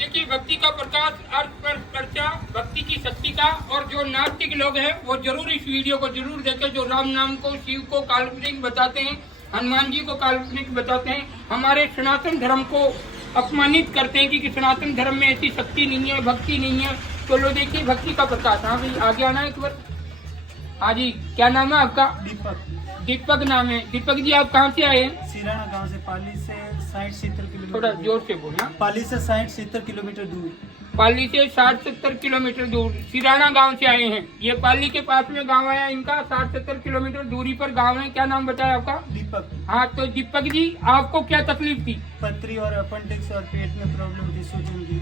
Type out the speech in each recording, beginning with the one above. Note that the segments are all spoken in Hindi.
देखिए भक्ति का प्रकाश अर्थ पर चर्चा भक्ति की शक्ति का। और जो नास्तिक लोग हैं वो जरूर इस वीडियो को जरूर देखें, जो राम नाम को शिव को काल्पनिक बताते हैं, हनुमान जी को काल्पनिक बताते हैं, हमारे सनातन धर्म को अपमानित करते हैं कि सनातन धर्म में ऐसी शक्ति नहीं है, भक्ति नहीं है। तो लो देखिए भक्ति का प्रकाश। हाँ भाई आगे आना एक बार। हाँ जी, क्या नाम है आपका? दीपक। दीपक नाम है। दीपक जी आप कहाँ से आए हैं? सिराना गांव से, पाली से 60-70 किलोमीटर। थोड़ा जोर से बोलना। पाली से 60-70 किलोमीटर दूर। पाली से 60-70 किलोमीटर दूर सिराना गांव से आए हैं। ये पाली के पास में गांव है इनका, 60-70 किलोमीटर दूरी पर गांव है। क्या नाम बताया आपका? दीपक। हाँ तो दीपक जी आपको क्या तकलीफ थी? पथरी और अपेंडिक्स और पेट में प्रॉब्लम थी, सूजन की।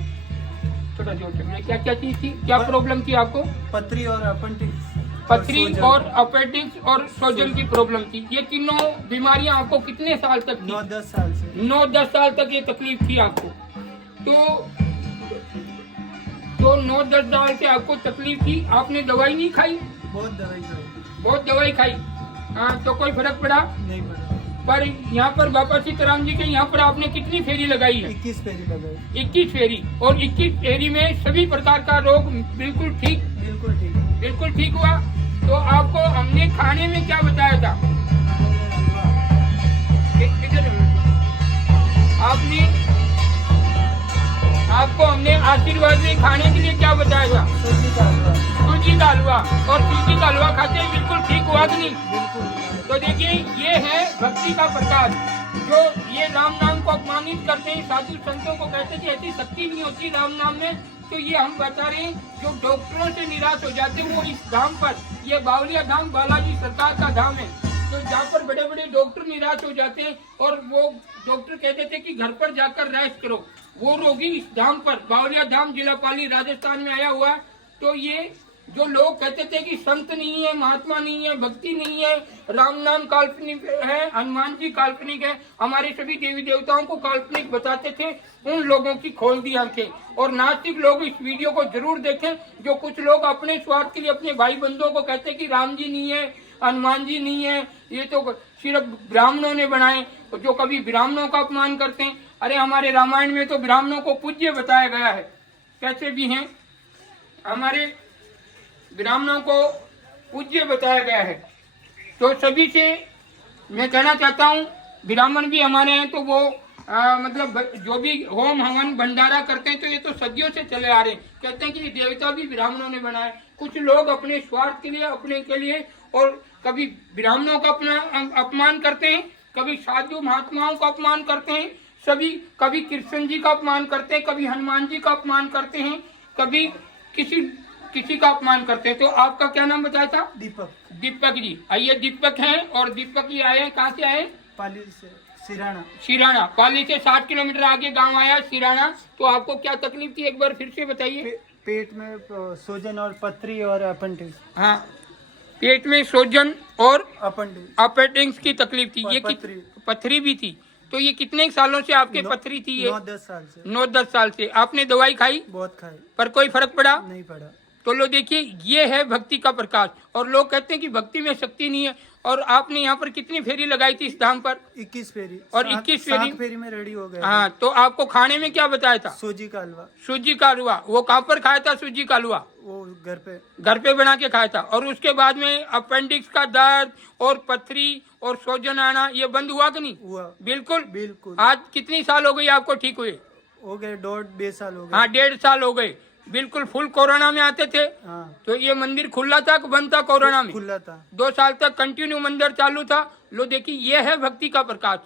थोड़ा जोर से बोलिए, क्या क्या चीज थी, क्या प्रॉब्लम थी आपको? पथरी और अपेंडिक्स। पथरी और अपेंडिक्स और सोजन की प्रॉब्लम थी। ये तीनों बीमारियां आपको कितने साल तक थी? 9-10 साल से। 9-10 साल तक ये तकलीफ थी आपको। तो 9-10 साल से आपको तकलीफ थी। आपने दवाई नहीं खाई? बहुत दवाई खाई। बहुत दवाई खाई। हाँ तो कोई फर्क पड़ा नहीं पड़ा। पर यहाँ पर बाबा सीताराम जी के यहाँ पर आपने कितनी फेरी लगाई है? 21 फेरी लगाई। 21 फेरी। और 21 फेरी में सभी प्रकार का रोग बिल्कुल ठीक? बिल्कुल ठीक। बिल्कुल ठीक हुआ। तो आपको हमने खाने में क्या बताया था? आपको हमने आशीर्वाद में खाने के लिए क्या बताया था? सूजी का हलवा। सूजी का हलवा। और सूजी का हलवा खाते ही बिल्कुल ठीक हुआ कि नहीं? बिल्कुल। तो देखिए ये है भक्ति का प्रकाश। जो ये राम नाम को अपमानित करते हैं, साधु संतों को कहते हैं कि ऐसी शक्ति नहीं होती राम नाम में। तो ये हम बता रहे हैं, जो डॉक्टरों से निराश हो जाते हैं वो इस धाम पर, ये बावलिया धाम बालाजी सरकार का धाम है। तो जहाँ पर बड़े बड़े डॉक्टर निराश हो जाते हैं और वो डॉक्टर कहते थे कि घर पर जाकर रेस्ट करो, वो रोगी इस धाम पर बावलिया धाम जिला पाली राजस्थान में आया हुआ है। तो ये जो लोग कहते थे कि संत नहीं है, महात्मा नहीं है, भक्ति नहीं है, राम नाम काल्पनिक है, हनुमान जी काल्पनिक है, हमारे सभी देवी देवताओं को काल्पनिक बताते थे, उन लोगों की खोल दी आंखें। और नास्तिक लोग इस वीडियो को जरूर देखें। जो कुछ लोग अपने स्वार्थ के लिए अपने भाई बंधुओं को कहते हैं कि राम जी नहीं है, हनुमान जी नहीं है, ये तो सिर्फ ब्राह्मणों ने बनाए, जो कभी ब्राह्मणों का अपमान करते हैं। अरे हमारे रामायण में तो ब्राह्मणों को पूज्य बताया गया है, कैसे भी हैं, हमारे ब्राह्मणों को पूज्य बताया गया है। तो सभी से मैं कहना चाहता हूँ, ब्राह्मण भी हमारे हैं तो वो मतलब जो भी होम हवन भंडारा करते हैं तो ये तो सदियों से चले आ रहे हैं। कहते हैं कि देवता भी ब्राह्मणों ने बनाए। कुछ लोग अपने स्वार्थ के लिए, अपने के लिए, और कभी ब्राह्मणों का अपना अपमान करते हैं, कभी साधु महात्माओं का अपमान करते हैं, सभी कभी कृष्ण जी का अपमान करते हैं, कभी हनुमान जी का अपमान करते हैं, कभी किसी का अपमान करते हैं। तो आपका क्या नाम बताया था? दीपक। दीपक जी। आइए दीपक हैं। और दीपक जी आए हैं कहाँ से आए? पाली से सिराना। सिराना। पाली से 60 किलोमीटर आगे गांव आया सिराना। तो आपको क्या तकलीफ थी एक बार फिर से बताइए। पेट में सूजन और पथरी और अपेंडिक्स। हाँ, पेट में सूजन और अपेंडिक्स की तकलीफ थी। ये पथरी भी थी। तो ये कितने सालों से आपके पथरी थी? ये 9-10 साल से। 9-10 साल से। आपने दवाई खाई? बहुत खाई, पर कोई फर्क पड़ा नहीं पड़ा। तो लो देखिए ये है भक्ति का प्रकाश। और लोग कहते हैं कि भक्ति में शक्ति नहीं है। और आपने यहाँ पर कितनी फेरी लगाई थी इस धाम पर? 21 फेरी। और 21 फेरी 7 फेरी में रेडी हो गया। हाँ तो आपको खाने में क्या बताया था? सूजी का हलवा। सूजी का हलवा। वो कहाँ पर खाया था सूजी का हलवा? वो घर पे बना के खाया था। और उसके बाद में अपेंडिक्स का दर्द और पथरी और सूजन आना ये बंद हुआ कि नहीं हुआ? बिल्कुल। बिल्कुल। आज कितनी साल हो गई आपको ठीक हुए? हो गए 1.5 साल हो गए। हाँ 1.5 साल हो गए। बिल्कुल फुल कोरोना में आते थे। हाँ। तो ये मंदिर खुला था कि बंद था? कोरोना में खुला था। 2 साल तक कंटिन्यू मंदिर चालू था। लो देखिए ये है भक्ति का प्रकाश।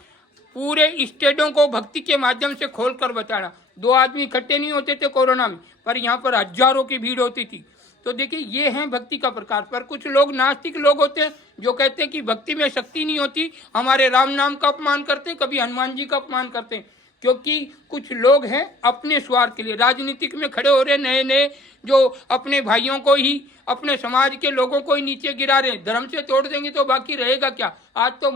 पूरे स्टेटों को भक्ति के माध्यम से खोल कर बताना। 2 आदमी इकट्ठे नहीं होते थे कोरोना में, पर यहाँ पर हजारों की भीड़ होती थी। तो देखिए ये है भक्ति का प्रकाश। पर कुछ लोग नास्तिक लोग होते हैं जो कहते हैं कि भक्ति में शक्ति नहीं होती, हमारे राम नाम का अपमान करते हैं, कभी हनुमान जी का अपमान करते हैं। क्योंकि कुछ लोग हैं अपने स्वार्थ के लिए राजनीतिक में खड़े हो रहे, नए नए, जो अपने भाइयों को ही, अपने समाज के लोगों को ही नीचे गिरा रहे हैं। धर्म से तोड़ देंगे तो बाकी रहेगा क्या? आज तो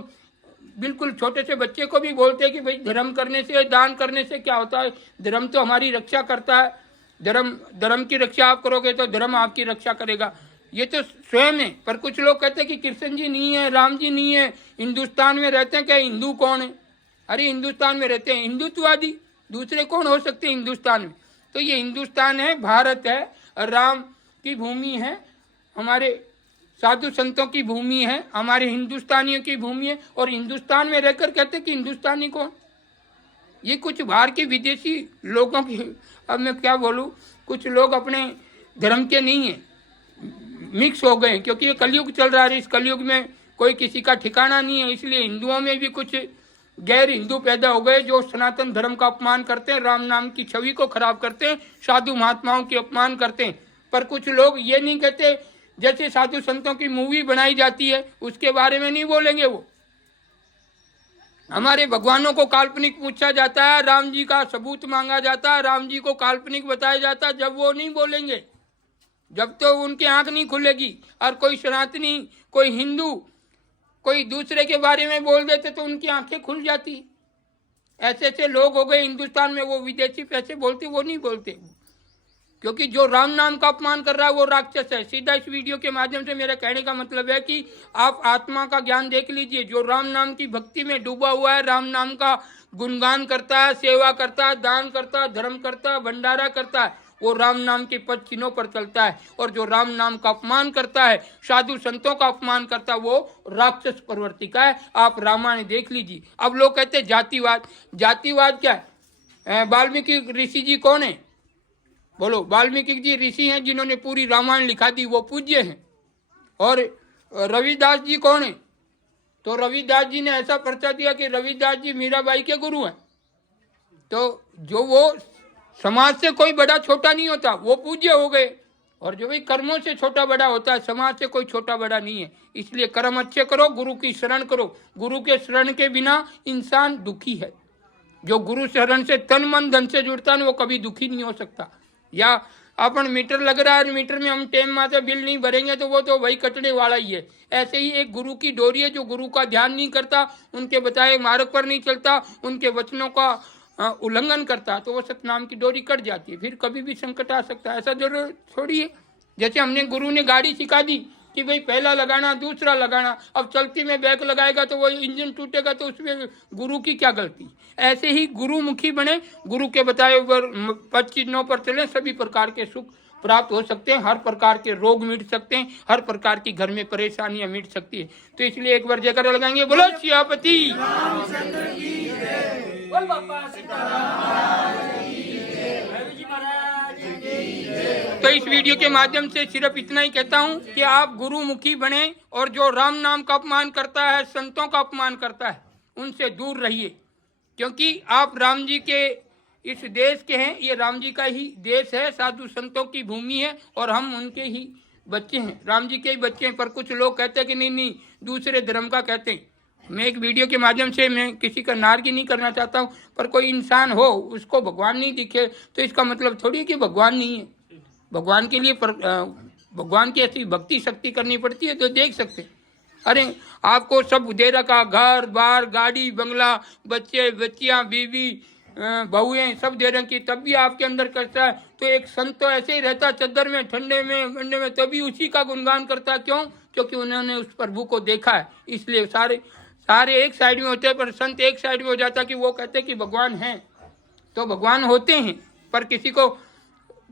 बिल्कुल छोटे से बच्चे को भी बोलते हैं कि भाई धर्म करने से, दान करने से क्या होता है? धर्म तो हमारी रक्षा करता है। धर्म की रक्षा आप करोगे तो धर्म आपकी रक्षा करेगा। ये तो स्वयं है। पर कुछ लोग कहते हैं कि कृष्ण जी नहीं है, राम जी नहीं है, हिंदुस्तान में रहते हैं, क्या हिंदू कौन है? अरे हिंदुस्तान में रहते हैं हिंदुत्ववादी, दूसरे कौन हो सकते हैं हिंदुस्तान में? तो ये हिंदुस्तान है, भारत है, राम की भूमि है, हमारे साधु संतों की भूमि है, हमारे हिंदुस्तानियों की भूमि है। और हिंदुस्तान में रहकर कहते कि हिंदुस्तानी कौन? ये कुछ बाहर के विदेशी लोगों की, अब मैं क्या बोलूँ, कुछ लोग अपने धर्म के नहीं है, मिक्स हो गए, क्योंकि ये कलयुग चल रहा है। इस कलयुग में कोई किसी का ठिकाना नहीं है, इसलिए हिंदुओं में भी कुछ गैर हिंदू पैदा हो गए जो सनातन धर्म का अपमान करते हैं, राम नाम की छवि को खराब करते हैं, साधु महात्माओं के अपमान करते हैं। पर कुछ लोग ये नहीं कहते, जैसे साधु संतों की मूवी बनाई जाती है उसके बारे में नहीं बोलेंगे। वो हमारे भगवानों को काल्पनिक पूछा जाता है, राम जी का सबूत मांगा जाता है, राम जी को काल्पनिक बताया जाता है, जब वो नहीं बोलेंगे, जब तो उनकी आंख नहीं खुलेगी। और कोई सनातनी, कोई हिंदू, कोई दूसरे के बारे में बोल देते तो उनकी आंखें खुल जाती। ऐसे ऐसे लोग हो गए हिंदुस्तान में, वो विदेशी पैसे बोलते, वो नहीं बोलते, क्योंकि जो राम नाम का अपमान कर रहा है वो राक्षस है। सीधा इस वीडियो के माध्यम से मेरा कहने का मतलब है कि आप आत्मा का ज्ञान देख लीजिए। जो राम नाम की भक्ति में डूबा हुआ है, राम नाम का गुणगान करता है, सेवा करता है, दान करता है, धर्म करता है, भंडारा करता है, वो राम नाम के पद चिन्हों पर चलता है। और जो राम नाम का अपमान करता है, साधु संतों का अपमान करता है, वो राक्षस प्रवृत्ति का है। आप रामायण देख लीजिए। अब लोग कहते हैं जातिवाद। जातिवाद क्या है? वाल्मीकि ऋषि जी कौन है? बोलो। वाल्मीकि जी ऋषि हैं जिन्होंने पूरी रामायण लिखा दी, वो पूज्य हैं। और रविदास जी कौन है? तो रविदास जी ने ऐसा पर्चा दिया कि रविदास जी मीराबाई के गुरु हैं। तो जो वो समाज से कोई बड़ा छोटा नहीं होता, वो पूज्य हो गए। और जो भी कर्मों से छोटा बड़ा होता है, समाज से कोई छोटा बड़ा नहीं है। इसलिए कर्म अच्छे करो, गुरु की शरण करो। गुरु के शरण के बिना इंसान दुखी है। जो गुरु शरण से तन मन धन से जुड़ता है, वो कभी दुखी नहीं हो सकता। या अपन मीटर लग रहा है, मीटर में हम टाइम माते बिल नहीं भरेंगे तो वो तो वही कटने वाला ही है। ऐसे ही एक गुरु की डोरी है, जो गुरु का ध्यान नहीं करता, उनके बताए मार्ग पर नहीं चलता, उनके वचनों का उल्लंघन करता, तो वो सतनाम की डोरी कट जाती है। फिर कभी भी संकट आ सकता है, ऐसा जरूर थोड़ी है। जैसे हमने गुरु ने गाड़ी सिखा दी कि भाई पहला लगाना, दूसरा लगाना, अब चलती में ब्रेक लगाएगा तो वो इंजन टूटेगा, तो उसमें गुरु की क्या गलती? ऐसे ही गुरुमुखी बने, गुरु के बताए पद चिन्हों पर चले, सभी प्रकार के सुख प्राप्त हो सकते हैं, हर प्रकार के रोग मिट सकते हैं, हर प्रकार की घर में परेशानियां मिट सकती है। तो इसलिए एक बार जयकारा लगाएंगे, बोलो सियापति। तो इस वीडियो के माध्यम से सिर्फ इतना ही कहता हूँ कि आप गुरुमुखी बने, और जो राम नाम का अपमान करता है, संतों का अपमान करता है, उनसे दूर रहिए। क्योंकि आप राम जी के इस देश के हैं, ये राम जी का ही देश है, साधु संतों की भूमि है, और हम उनके ही बच्चे हैं, राम जी के ही बच्चे हैं। पर कुछ लोग कहते हैं कि नहीं नहीं, दूसरे धर्म का कहते हैं। मैं एक वीडियो के माध्यम से, मैं किसी का नारकी नहीं करना चाहता हूँ, पर कोई इंसान हो उसको भगवान नहीं दिखे तो इसका मतलब थोड़ी है कि भगवान नहीं है। भगवान के लिए भगवान की ऐसी भक्ति शक्ति करनी पड़ती है तो देख सकते हैं। अरे आपको सब दे रखा, घर बार, गाड़ी बंगला, बच्चे बच्चियाँ, बीवी बहुएं सब दे रखी, तब भी आपके अंदर करता है। तो एक संत तो ऐसे ही रहता, चद्दर में, ठंडे में, गंडे में, तभी उसी का गुणगान करता है। क्यों? क्योंकि उन्होंने उस प्रभु को देखा है। इसलिए सारे एक साइड में होते हैं, पर संत एक साइड में हो जाता कि वो कहते हैं कि भगवान हैं। तो भगवान होते हैं, पर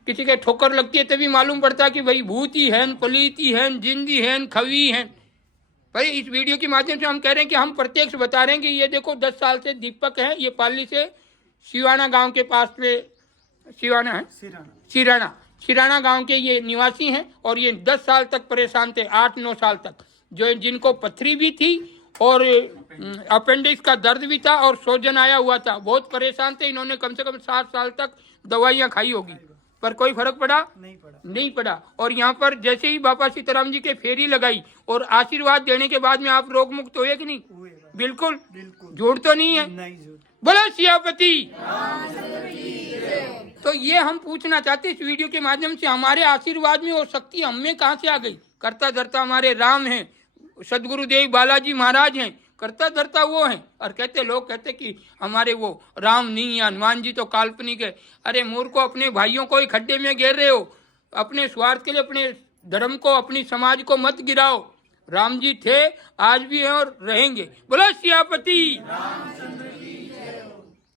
किसी के ठोकर लगती है तभी मालूम पड़ता है कि भाई भूत ही है, पलीत ही है, जिंदी है, खवी है। भाई इस वीडियो के माध्यम से हम कह रहे हैं कि हम प्रत्यक्ष बता रहे हैं कि ये देखो 10 साल से दीपक है, ये पाली से सिवाना गांव के पास में, सिवाना है, सिराना गांव के ये निवासी हैं। और ये 10 साल तक परेशान थे, 8-9 साल तक, जो जिनको पथरी भी थी और अपेंडिक्स का दर्द भी था और सोजन आया हुआ था, बहुत परेशान थे। इन्होंने कम से कम 7 साल तक दवाइयाँ खाई होगी, पर कोई फर्क पड़ा नहीं पड़ा। और यहाँ पर जैसे ही बाबा सीताराम जी के फेरी लगाई और आशीर्वाद देने के बाद में आप रोग मुक्त हुए कि नहीं? बिल्कुल। झूठ तो नहीं है? बोलो सियापति। तो ये हम पूछना चाहते इस वीडियो के माध्यम से, हमारे आशीर्वाद में वो शक्ति हमें कहाँ से आ गई? करता धरता हमारे राम हैं, सदगुरुदेव बालाजी महाराज हैं, करता धरता वो हैं। और लोग कहते कि हमारे वो राम नहीं है, हनुमान जी तो काल्पनिक है। अरे मूर्खों, अपने भाइयों को ही खड्डे में घेर रहे हो। अपने स्वार्थ के लिए अपने धर्म को, अपनी समाज को मत गिराओ। राम जी थे, आज भी हैं और रहेंगे। बोलो सियापति।